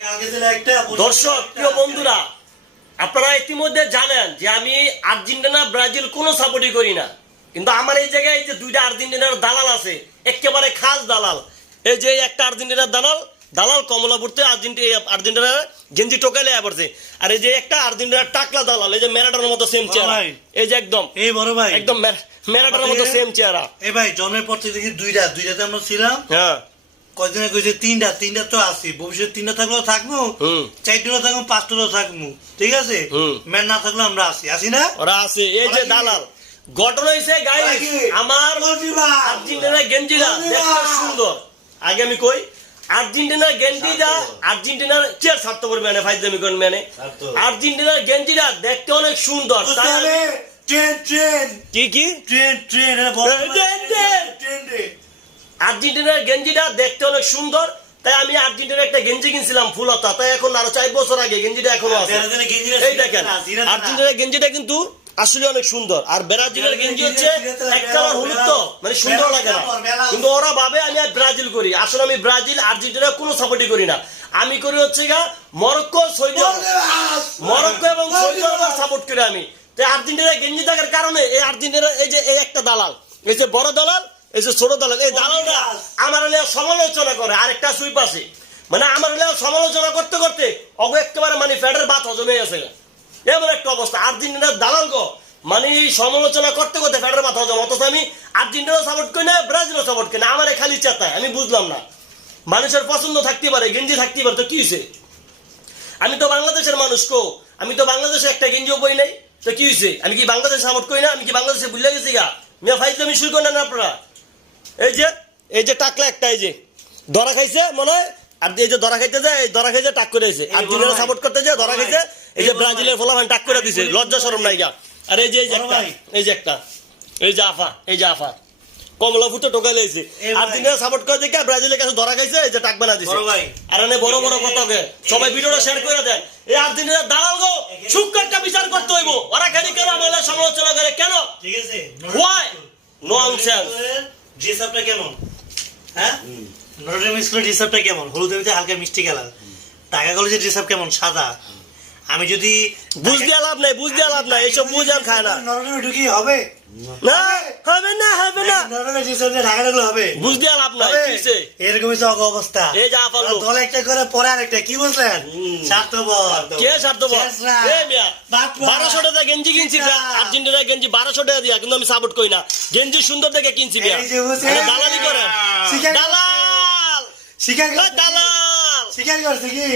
দর্শক প্রিয় বন্ধুরা, আপনারা ইতিমধ্যে জানেন যে আমি আর্জেন্টিনা ব্রাজিল কোনো সাপোর্টই করি না, কিন্তু আমার এই জায়গায় যে দুইটা আর্জেন্টিনার দালাল আছে, একেবারে খাস দালাল। এই যে একটা আর্জেন্টিনার দালাল কমলাপুরতে আর্জেন্টিনার গেঞ্জি টোকাইলে পড়ছে, আর এই যে একটা আর্জেন্টিনার টাকলা দালাল, এই যে ম্যারাডোনার মতো সেম চেহারা, এই যে একদম এই বড় ভাই একদম ম্যারাডোনার মতো সেম চেহারা। এই ভাই জন্মের পর থেকে দেখি দুইটাতে আমরা ছিলাম। হ্যাঁ, কয়দিনে কইছে তিনটা তো আছি, ভবিষ্যৎ তিনটা থাকলেও থাকবো, চারটা থাকবো, পাঁচটা থাকবো, ঠিক আছে। ম্যান না থাকলে আমরা আসি না, ওরা আছে। এই যে দালাল ঘটনা হয়েছে গাইস, আমার আর্জেন্টিনার গেঞ্জিটা দেখতে সুন্দর। আগে আমি কই, আর্জেন্টিনার গেঞ্জিটা আর্জেন্টিনার চেয়ার ছাড়তে পারবে না, ফাইজলামি করেন মানে। আর্জেন্টিনার গেঞ্জিটা দেখতে অনেক সুন্দর। আর্জেন্টিনার গেঞ্জিটা দেখতে অনেক সুন্দর, তাই আমি আর্জেন্টিনার একটা গেঞ্জি কিনছিলাম ফুলতা, তাই এখন আরো 4 বছর আগে গেঞ্জিটা এখনো আছে। এই দেখেন, আর্জেন্টিনার গেঞ্জিটা কিন্তু আসলে অনেক সুন্দর, আর ব্রাজিলের গেঞ্জি হচ্ছে এক কালার হলুদ, তো মানে সুন্দর লাগে না, কিন্তু ওরা ভাবে আমি ব্রাজিল করি। আসলে আমি ব্রাজিল আর্জেন্টিনা কোনো সাপোর্টই করি না, আমি করি হচ্ছে মরক্কো এবং সৌদি আরব সাপোর্ট করি আমি। তাই আর্জেন্টিনার গেঞ্জি থাকার কারণে এই আর্জেন্টিনার এই যে এই একটা দালাল, এই যে বড় দালাল, এই যে ছোট দালাল, এই দালালরা আমার সমালোচনা করে। আরেকটা সুইপ আছে, মানে আমার সমালোচনা করতে করতে অগ একেবারে মানে ফ্যাটের ভাত হজমে গেছে, এমন একটা অবস্থা। আর্জেন্টিনার দালাল গো, মানে সমালোচনা করতে করতে ফ্যাটের ভাত হজম। অথচ আমি আর্জেন্টিনা সাপোর্ট করি না, ব্রাজিলও সাপোর্ট করি না, আমার খালি চেতায়। আমি বুঝলাম না, মানুষের পছন্দ থাকতে পারে, গেঞ্জি থাকতে পারে, তো কি হয়েছে? আমি তো বাংলাদেশের মানুষ কো, আমি তো বাংলাদেশে একটা গেঞ্জিও পরি নাই, তো কি হয়েছে? আমি কি বাংলাদেশ সাপোর্ট করি না? আমি কি বাংলাদেশে ভুলে গেছি গা? মিয়া ফাইজলামি শুরু করেন না আপনারা। এই যে টাকলা একটা, এই যে ধরা খাইছে মনে হয়, আর এই যে ধরা খাইতে যায়, এই ধরা খাইছে টাক করে দিয়েছে। আর্জেন্টিনা সাপোর্ট করতে যায়, ধরা খাইছে, এই যে ব্রাজিলের ফলাফল টাক করে দিছে, লজ্জা শরম নাই গা। আর এই যে আফা কমলাপুরতে টোকা লেগেছে, আর্জেন্টিনা সাপোর্ট করে দেখে ব্রাজিলের কাছে ধরা খাইছে, এই যে টাক বানা দিছে। আর এনে বড় বড় কথা সবাই ভিডিওটা শেয়ার করে দেন। এই আর্জেন্টিনার দালাল গো, সুক্কারটা বিচার করতে হইব। ওরা কেন আমাদের সমালোচনা করে কেন? ঠিক আছে, হোয়াই ননসেন্স। ড্রেসআপটা কেমন? হ্যাঁ, নটরডেম স্কুলের ড্রেসআপটা কেমন? হলুদের ভিতরে হালকা মিষ্টি কালার। ঢাকা কলেজের ড্রেসআপ কেমন? সাদা। আমি যদি বুঝ দিয়ে লাভ নাই, এইসব বুঝান খায় না। নটরডেমে ঢুকি হবে না, হবে না, নটরডেমের ড্রেসআপ দিয়ে ঢাকা ঢুকলে হবে? বুঝ দিয়ে লাভ নাই। এরকমই অবস্থা। এই যা পারলো দলে একটা করে পরে আরেকটা, কি বলছেন? স্বার্থপর। কে স্বার্থপর? এই মিয়া 1200 টাকা গেঞ্জি কিনছি, আর্জেন্টিনার গেঞ্জি 1200 টাকা দিয়া, কিন্তু আমি সাপোর্ট করি না। গেঞ্জি সুন্দর দেখে কিনছি মিয়া, দালালি করেন। দালাল স্বীকার করছে কি?